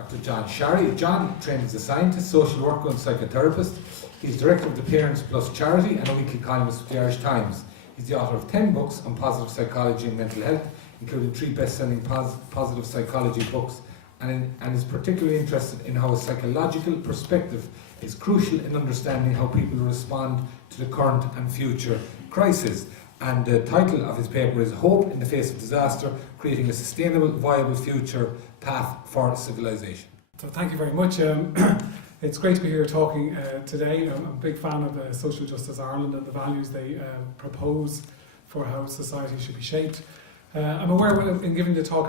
Dr. John Sharry. John trained as a scientist, social worker and psychotherapist. He's director of the Parents Plus charity and a weekly columnist with the Irish Times. He's the author of 10 books on positive psychology and mental health, including 3 best-selling positive psychology books, and is particularly interested in how a psychological perspective is crucial in understanding how people respond to the current and future crisis. And the title of his paper is Hope in the Face of Disaster, Creating a Sustainable, Viable Future Path for Civilization. So thank you very much. It's great to be here talking today. I'm a big fan of Social Justice Ireland and the values they propose for how society should be shaped. I'm aware in giving the talk,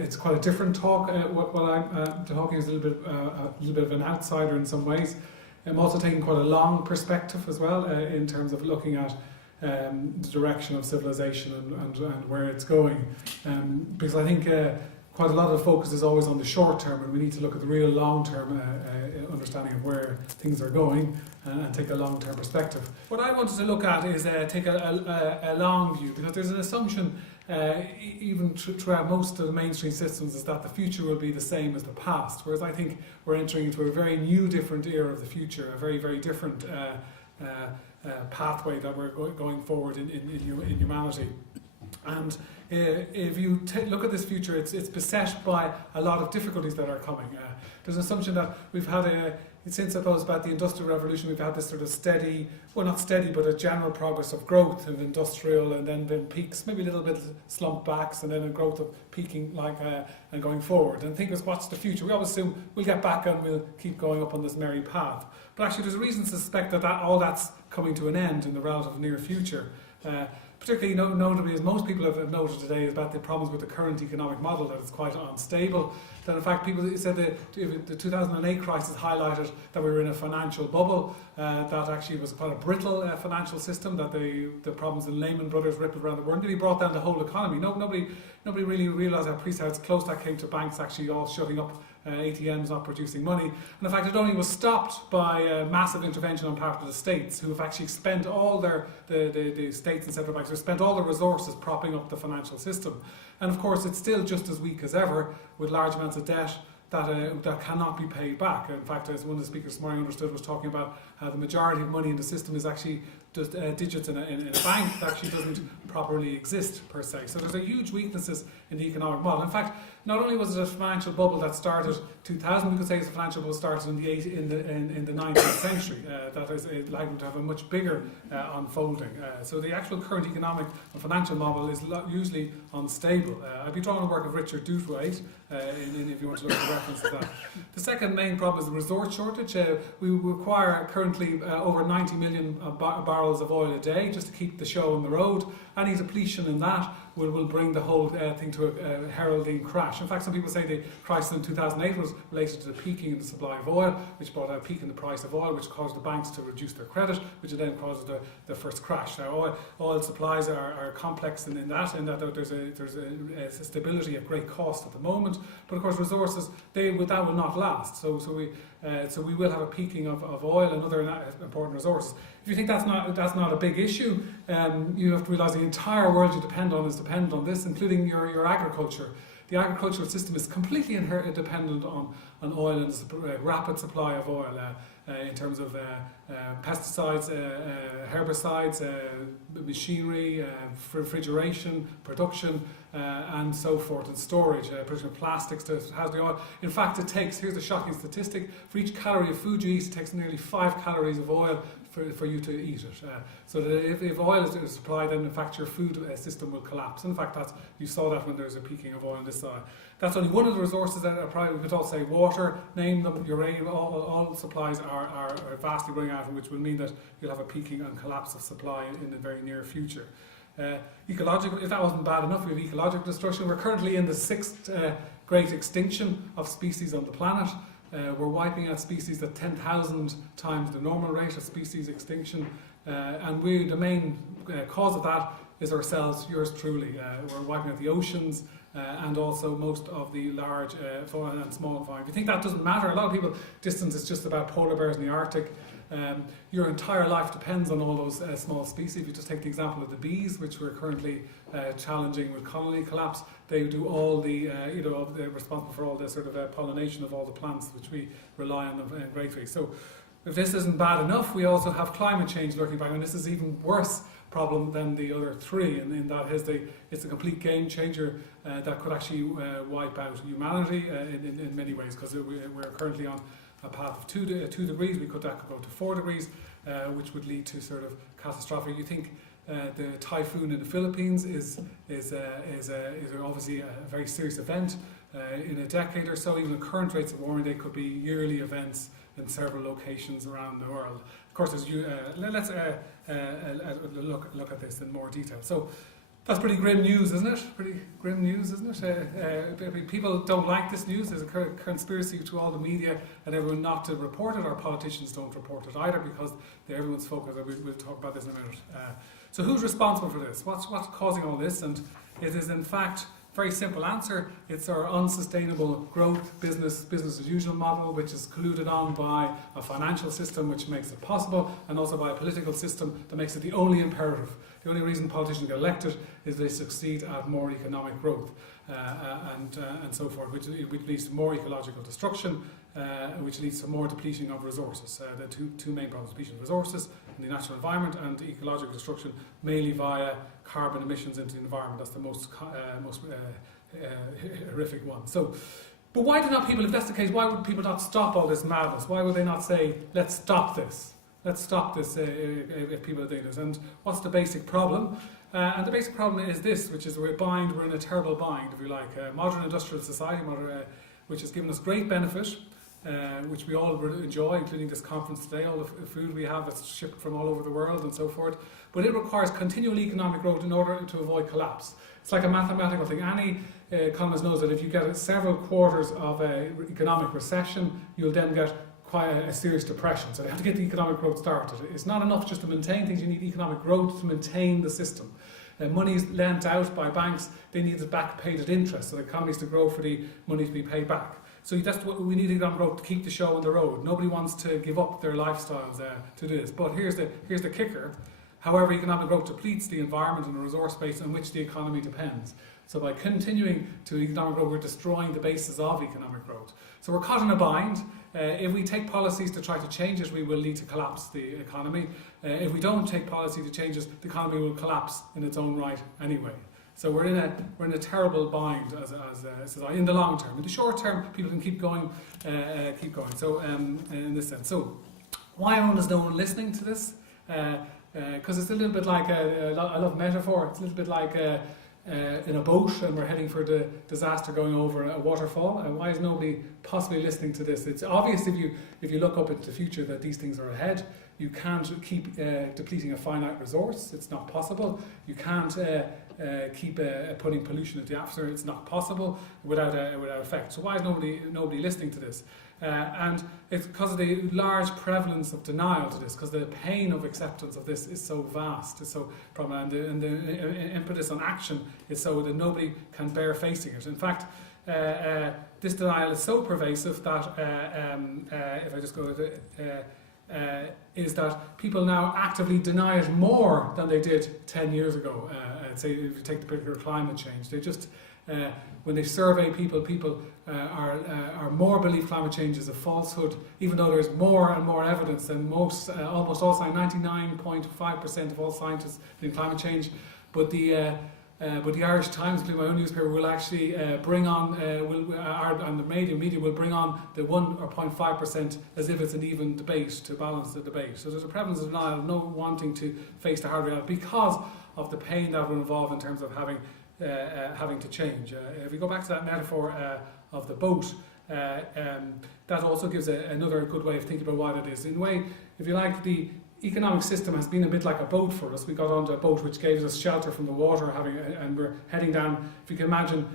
it's quite a different talk. What I'm talking is a little bit of an outsider in some ways. I'm also taking quite a long perspective as well in terms of looking at the direction of civilization and where it's going. Because I think quite a lot of the focus is always on the short term, and we need to look at the real long-term understanding of where things are going and take a long-term perspective. What I wanted to look at is take a long view, because there's an assumption even throughout most of the mainstream systems is that the future will be the same as the past, whereas I think we're entering into a very new, different era of the future, a very, very different pathway that we're going forward in humanity. And if you look at this future, it's beset by a lot of difficulties that are coming. There's an assumption that we've had since I suppose about the Industrial Revolution, we've had this sort of steady, well not steady, but a general progress of growth of industrial, and then peaks, maybe a little bit slump backs, and then a growth of peaking and going forward. And think what's the future? We always assume we'll get back and we'll keep going up on this merry path. But actually there's a reason to suspect that all that's coming to an end in the relative near future. Particularly notably, as most people have noted today, is about the problems with the current economic model, that it's quite unstable. That in fact people said the 2008 crisis highlighted that we were in a financial bubble, that actually was quite a brittle financial system, that the problems in Lehman Brothers rippled around the world, really brought down the whole economy. Nobody really realised how close that came to banks actually all shutting up, ATMs not producing money. And in fact it only was stopped by massive intervention on part of the states, who have actually spent all the states and central banks have spent all the resources propping up the financial system. And of course it's still just as weak as ever, with large amounts of debt that cannot be paid back. In fact, as one of the speakers this morning understood, was talking about how the majority of money in the system is actually just digits in a bank that actually doesn't properly exist per se. So there's a huge weaknesses in the economic model. In fact, not only was it a financial bubble that started 2000, we could say it's a financial bubble started in the 19th century. That is likely to have a much bigger unfolding. So the actual current economic and financial model is usually unstable. I'd be drawing on the work of Richard Dutwaite, if you want to look at the reference to that. The second main problem is the resource shortage. We require currently over 90 million barrels of oil a day just to keep the show on the road. Any depletion in that will bring the whole thing to a heralding crash. In fact, some people say the crisis in 2008 was related to the peaking in the supply of oil, which brought a peak in the price of oil, which caused the banks to reduce their credit, which then caused the first crash. Now, oil supplies are complex in that there's a stability at great cost at the moment, but of course resources, that will not last. So we will have a peaking of oil and other important resources. If you think that's not a big issue, you have to realise the entire world you depend on is dependent on this, including your agriculture. The agricultural system is completely dependent on oil and the rapid supply of oil in terms of pesticides, herbicides, machinery, refrigeration, production, and so forth, and storage, production of plastics to house the oil. In fact, here's a shocking statistic, for each calorie of food you eat, it takes nearly 5 calories of oil for you to eat it. So that if oil is supplied, then in fact your food system will collapse. In fact, you saw that when there's a peaking of oil on this side. That's only one of the resources that are probably, we could all say water, name them, uranium, all supplies are vastly running out, which will mean that you'll have a peaking and collapse of supply in the very near future. Ecological, if that wasn't bad enough, we have ecological destruction. We're currently in the 6th great extinction of species on the planet. We're wiping out species at 10,000 times the normal rate of species extinction, and the main cause of that is ourselves, yours truly. We're wiping out the oceans and also most of the large fauna and small fauna. If you think that doesn't matter, a lot of people, distance is just about polar bears in the Arctic. Your entire life depends on all those small species. If you just take the example of the bees, which we're currently challenging with colony collapse, they do all the, they're responsible for all the sort of pollination of all the plants, which we rely on greatly. So if this isn't bad enough, we also have climate change lurking back, and this is even worse problem than the other three, and in that it's a complete game changer that could actually wipe out humanity in many ways, because we're currently on a path of 2 degrees. That could go to 4 degrees, which would lead to sort of catastrophic. You think the typhoon in the Philippines is obviously a very serious event in a decade or so. Even at current rates of warming, they could be yearly events in several locations around the world. Of course, let's look at this in more detail. So that's pretty grim news, isn't it? Pretty grim news, isn't it? People don't like this news. There's a conspiracy to all the media and everyone not to report it. Our politicians don't report it either because everyone's focused. We'll talk about this in a minute. So who's responsible for this? What's causing all this? And it is in fact very simple answer. It's our unsustainable growth, business as usual model, which is colluded on by a financial system which makes it possible, and also by a political system that makes it the only imperative. The only reason politicians get elected is they succeed at more economic growth and so forth, which leads to more ecological destruction, which leads to more depleting of resources. The two main problems: depletion of resources in the natural environment and ecological destruction, mainly via carbon emissions into the environment. That's the most horrific one. So, but why do not people, if that's the case, why would people not stop all this madness? Why would they not say, let's stop this? Let's stop this if people are doing this. And what's the basic problem? And the basic problem is this, which is we're in a terrible bind, if you like. Modern industrial society, which has given us great benefit, which we all enjoy, including this conference today, all the food we have that's shipped from all over the world and so forth. But it requires continual economic growth in order to avoid collapse. It's like a mathematical thing. Any economist knows that if you get several quarters of economic recession, you'll then get quite a serious depression. So they have to get the economic growth started. It's not enough just to maintain things. You need economic growth to maintain the system. Money is lent out by banks. They need it back paid at interest. So the economy is to grow for the money to be paid back. So that's what we need economic growth to keep the show on the road. Nobody wants to give up their lifestyles to do this. But here's the kicker. However, economic growth depletes the environment and the resource base on which the economy depends. So by continuing to economic growth, we're destroying the basis of economic growth. So we're caught in a bind. If we take policies to try to change it, we will lead to collapse the economy. If we don't take policy to change it, the economy will collapse in its own right anyway. So we're in a terrible bind as in the long term. In the short term, people can keep going. So in this sense, so why is no one listening to this? Because it's a little bit like I love metaphor. It's a little bit like in a boat and we're heading for the disaster going over a waterfall. And why is nobody possibly listening to this? It's obvious if you look up into the future that these things are ahead. You can't keep depleting a finite resource. It's not possible. You can't keep putting pollution into the atmosphere. It's not possible without effect. So why is nobody listening to this? And it's because of the large prevalence of denial to this, because the pain of acceptance of this is so vast, it's so prominent, and the impetus on action is so that nobody can bear facing it. In fact, this denial is so pervasive that, if I just go to is that people now actively deny it more than they did 10 years ago. Say if you take the picture of climate change, they just when they survey people are more believe climate change is a falsehood, even though there's more and more evidence than almost all scientists, 99.5% of all scientists believe climate change. But the Irish Times, including my own newspaper, will actually bring on, and the media will bring on the 1 or 0.5% as if it's an even debate to balance the debate. So there's a prevalence of denial, no wanting to face the hard reality because of the pain that will involve in terms of having to change. If we go back to that metaphor of the boat, that also gives another good way of thinking about what it is. In a way, if you like, the economic system has been a bit like a boat for us. We got onto a boat which gave us shelter from the water, and we're heading down, if you can imagine,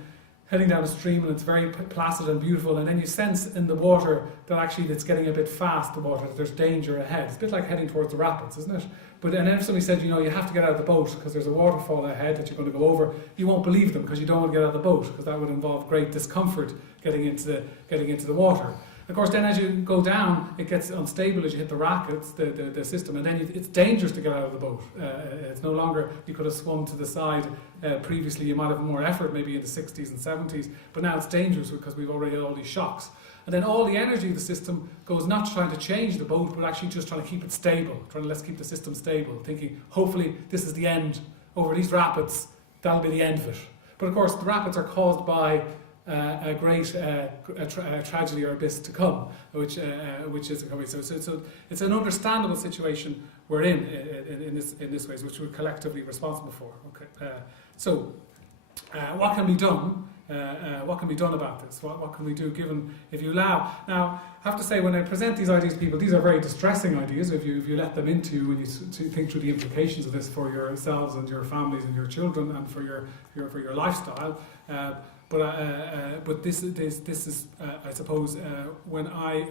heading down a stream and it's very placid and beautiful, and then you sense in the water that actually it's getting a bit fast, the water, that there's danger ahead. It's a bit like heading towards the rapids, isn't it? And then if somebody said, you have to get out of the boat because there's a waterfall ahead that you're going to go over, you won't believe them because you don't want to get out of the boat because that would involve great discomfort getting into the water. Of course, then as you go down, it gets unstable as you hit the rackets, the system, and then it's dangerous to get out of the boat. It's no longer, you could have swum to the side previously, you might have more effort maybe in the 60s and 70s, but now it's dangerous because we've already had all these shocks. And then all the energy of the system goes not trying to change the boat, but actually just trying to keep it stable, trying to let's keep the system stable, thinking hopefully this is the end, over these rapids, that'll be the end of it. But of course the rapids are caused by a great tragedy or abyss to come, which is coming. So it's an understandable situation we're in this way, which we're collectively responsible for. Okay. What can be done? What can be done about this? What can we do given, if you allow? Now, I have to say, when I present these ideas to people, these are very distressing ideas if you let them into, when you think through the implications of this for yourselves and your families and your children and for your lifestyle. But this is I suppose, when I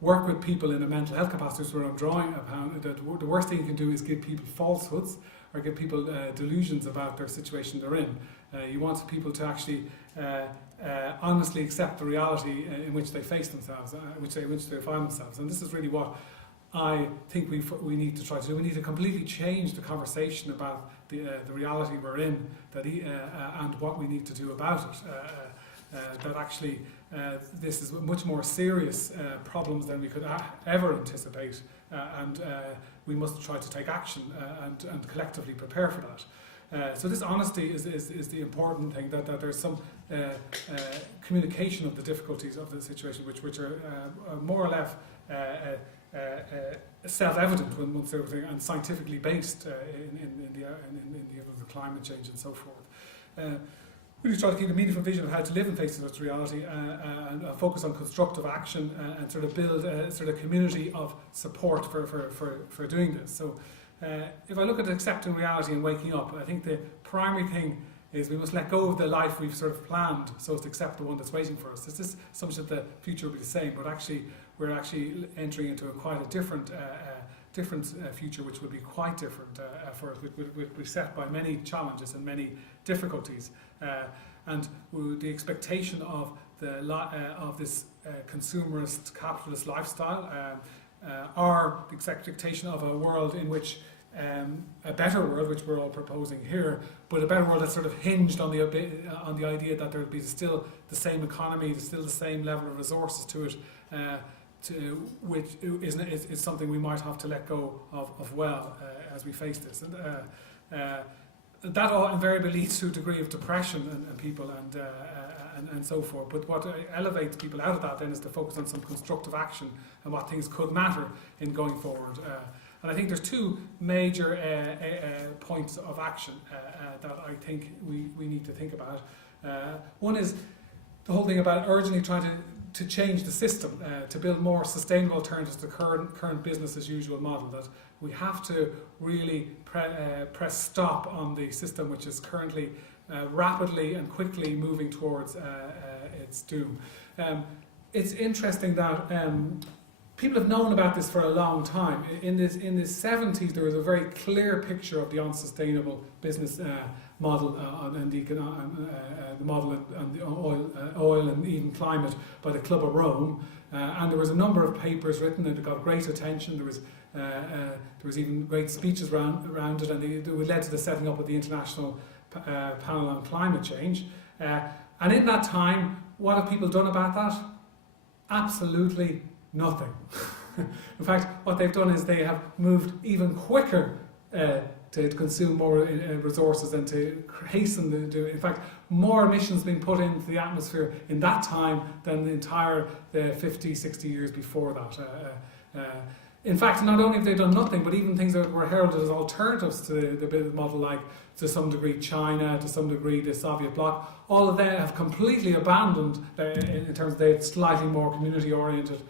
work with people in a mental health capacity, where I'm drawing upon that the worst thing you can do is give people falsehoods or give people delusions about their situation they're in. You want people to actually honestly accept the reality in which they face themselves, which they find themselves. And this is really what I think we need to try to do. We need to completely change the conversation about the reality we're in, and what we need to do about it. That actually this is much more serious problems than we could ever anticipate, and we must try to take action and collectively prepare for that. So this honesty is the important thing, that there's some communication of the difficulties of the situation, which are more or less self-evident and scientifically based in the area of the climate change and so forth. Really try to keep a meaningful vision of how to live in face of this reality, and focus on constructive action, and sort of build a sort of community of support for doing this. So if I look at accepting reality and waking up, I think the primary thing is we must let go of the life we've sort of planned so as to accept the one that's waiting for us. There's this assumption that the future will be the same, but actually we're actually entering into quite a different future, which will be quite different for us, which will be set by many challenges and many difficulties, and the expectation of this consumerist capitalist lifestyle, or the expectation of a world in which a better world, which we're all proposing here, but a better world that's sort of hinged on the idea that there will be still the same economy, still the same level of resources to it, which is something we might have to let go of as we face this. And that all invariably leads to a degree of depression in people and so forth. But what elevates people out of that then is to focus on some constructive action and what things could matter in going forward. And I think there's two major points of action that I think we need to think about. One is the whole thing about urgently trying to change the system, to build more sustainable alternatives to the current business as usual model, that we have to really press stop on the system which is currently rapidly and quickly moving towards its doom. It's interesting that people have known about this for a long time. In the 70s, there was a very clear picture of the unsustainable business model and the model and the oil and even climate by the Club of Rome, and there was a number of papers written and it got great attention. There was even great speeches around it, and it led to the setting up of the International Panel on Climate Change. And in that time, what have people done about that? Absolutely nothing. In fact, what they've done is they have moved even quicker to consume more resources and to hasten in fact, more emissions being put into the atmosphere in that time than the entire 50, 60 years before that. In fact, not only have they done nothing, but even things that were heralded as alternatives to the business model, like to some degree China, to some degree the Soviet bloc, all of them have completely abandoned, in terms of they're slightly more community-oriented,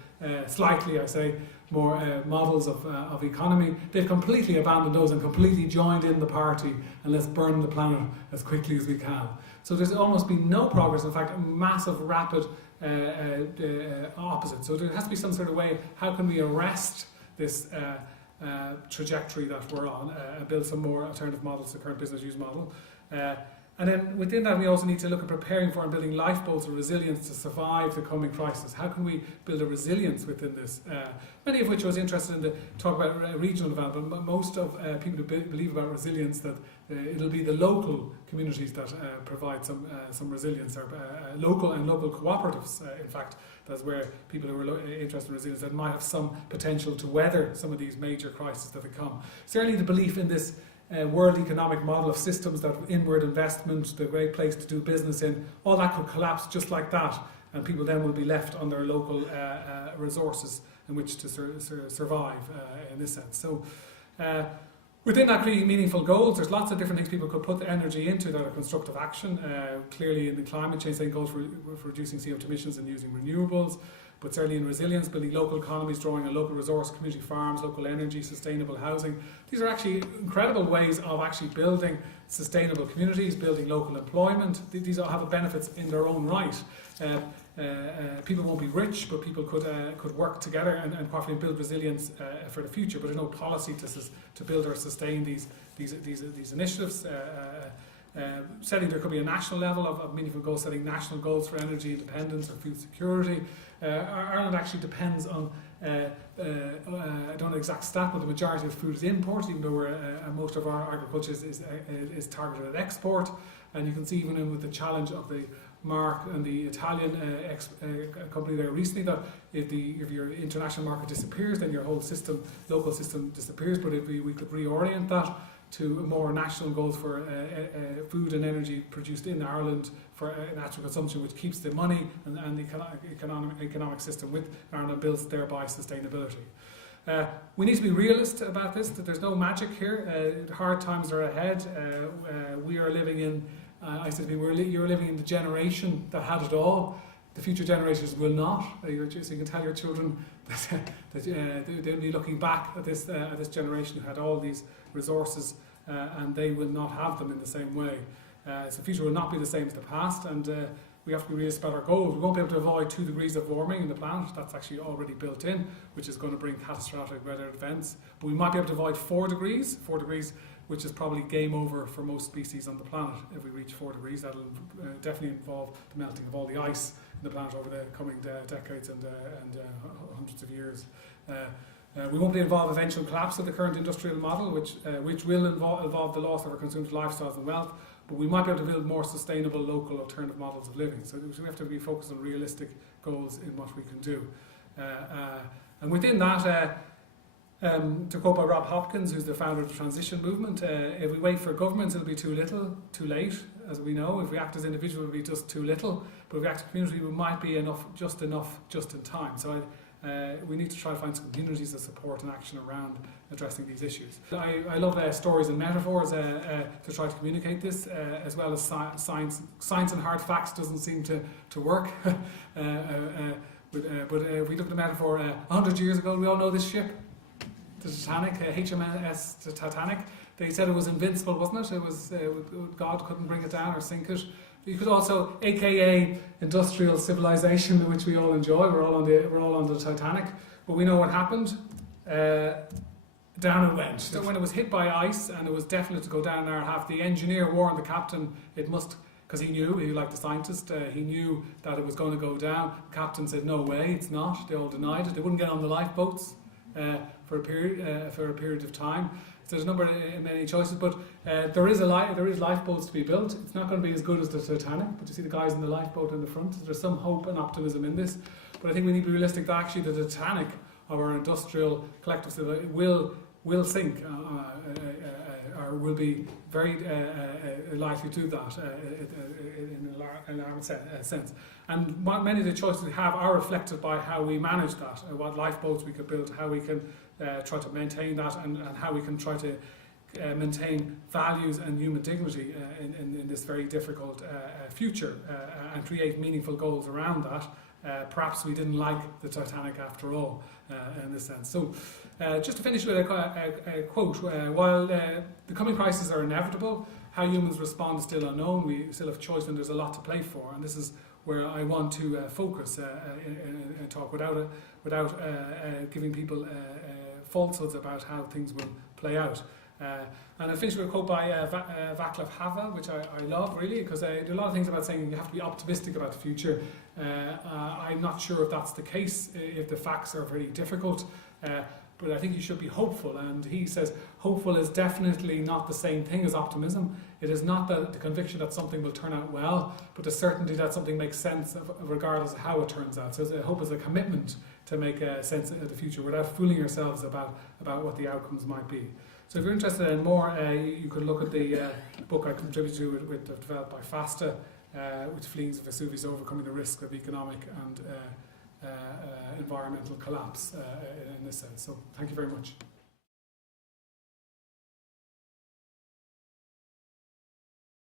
slightly, I say, more models of economy. They've completely abandoned those and completely joined in the party, and let's burn the planet as quickly as we can. So there's almost been no progress, in fact, a massive, rapid opposite. So there has to be some sort of way, how can we arrest this trajectory that we're on, build some more alternative models to the current business use model. And then within that, we also need to look at preparing for and building lifeboats of resilience to survive the coming crisis. How can we build a resilience within this? Many of which I was interested in to talk about regional development, but most of people who believe about resilience that it'll be the local communities that provide some resilience, or local cooperatives, in fact. That's where people who are interested in resilience that might have some potential to weather some of these major crises that come. Certainly the belief in this world economic model of systems, that inward investment, the great place to do business in, all that could collapse just like that, and people then will be left on their local resources in which to survive in this sense. So within that creating meaningful goals, there's lots of different things people could put the energy into that are constructive action. Clearly in the climate change, setting goals for reducing CO2 emissions and using renewables, but certainly in resilience, building local economies, drawing on local resource, community farms, local energy, sustainable housing. These are actually incredible ways of actually building sustainable communities, building local employment. These all have benefits in their own right. People won't be rich, but people could work together and properly build resilience for the future. But there's no policy to build or sustain these initiatives. Setting, there could be a national level of meaningful goals, setting national goals for energy independence or food security. Ireland actually depends on, I don't know the exact stat, but the majority of food is import, even though most of our agriculture is targeted at export. And you can see even with the challenge of the Mark and the Italian company there recently, that if your international market disappears, then your whole system, local system disappears. But if we could reorient that to more national goals for food and energy produced in Ireland for natural consumption, which keeps the money and the economic system with Ireland, builds thereby sustainability. We need to be realist about this, that there's no magic here. Hard times are ahead. We are living in, I said to people, you're living in the generation that had it all. The future generations will not. So you can tell your children that they'll be looking back at this generation who had all these resources, and they will not have them in the same way. So the future will not be the same as the past, and we have to be realistic about our goals. We won't be able to avoid 2 degrees of warming in the planet. That's actually already built in, which is going to bring catastrophic weather events. But we might be able to avoid 4 degrees, which is probably game over for most species on the planet. If we reach 4 degrees, that'll definitely involve the melting of all the ice in the planet over the coming decades and hundreds of years. We won't be involved in eventual collapse of the current industrial model, which will involve the loss of our consumers' lifestyles and wealth, but we might be able to build more sustainable local alternative models of living. So we have to be focused on realistic goals in what we can do. And within that, to quote by Rob Hopkins, who's the founder of the transition movement, if we wait for governments, it'll be too little, too late, as we know. If we act as individuals, it'll be just too little. But if we act as a community, we might be enough, just in time. So we need to try to find some communities that support and action around addressing these issues. I love stories and metaphors to try to communicate this, as well as science. Science and hard facts doesn't seem to work. But if we look at the metaphor, 100 years ago, we all know this ship, the Titanic, HMS Titanic. They said it was invincible, wasn't it? It was God couldn't bring it down or sink it. You could also, AKA industrial civilization, which we all enjoy. We're all on the Titanic, but we know what happened. Down it went. So when it was hit by ice and it was definite to go down an hour and a half, the engineer warned the captain it must, because he knew, like the scientist, he knew that it was going to go down. The captain said, "No way, it's not." They all denied it. They wouldn't get on the lifeboats for a period of time. So there's a number of many choices, but there is lifeboats to be built. It's not going to be as good as the Titanic, but you see the guys in the lifeboat in the front. So there's some hope and optimism in this, but I think we need to be realistic that actually the Titanic of our industrial collective civilization will sink, or will be very likely to do that in a large sense. And many of the choices we have are reflected by how we manage that, what lifeboats we could build, how we can try to maintain that, and how we can try to maintain values and human dignity in this very difficult future, and create meaningful goals around that. Perhaps we didn't like the Titanic after all, in this sense. So just to finish with a quote, while the coming crises are inevitable, how humans respond is still unknown. We still have choice and there's a lot to play for, and this is where I want to focus and talk without giving people falsehoods about how things will play out. And I finished with a quote by Václav Havel, which I love really, because I do a lot of things about saying you have to be optimistic about the future. I'm not sure if that's the case, if the facts are very difficult, but I think you should be hopeful. And he says hopeful is definitely not the same thing as optimism. It is not the conviction that something will turn out well, but the certainty that something makes sense regardless of how it turns out. So hope is a commitment to make sense of the future without fooling yourselves about what the outcomes might be. So if you're interested in more, you could look at the book I contributed to, developed by FASTA, which Fleeing Vesuvius, Overcoming the Risk of Economic and Environmental Collapse in this sense. So thank you very much.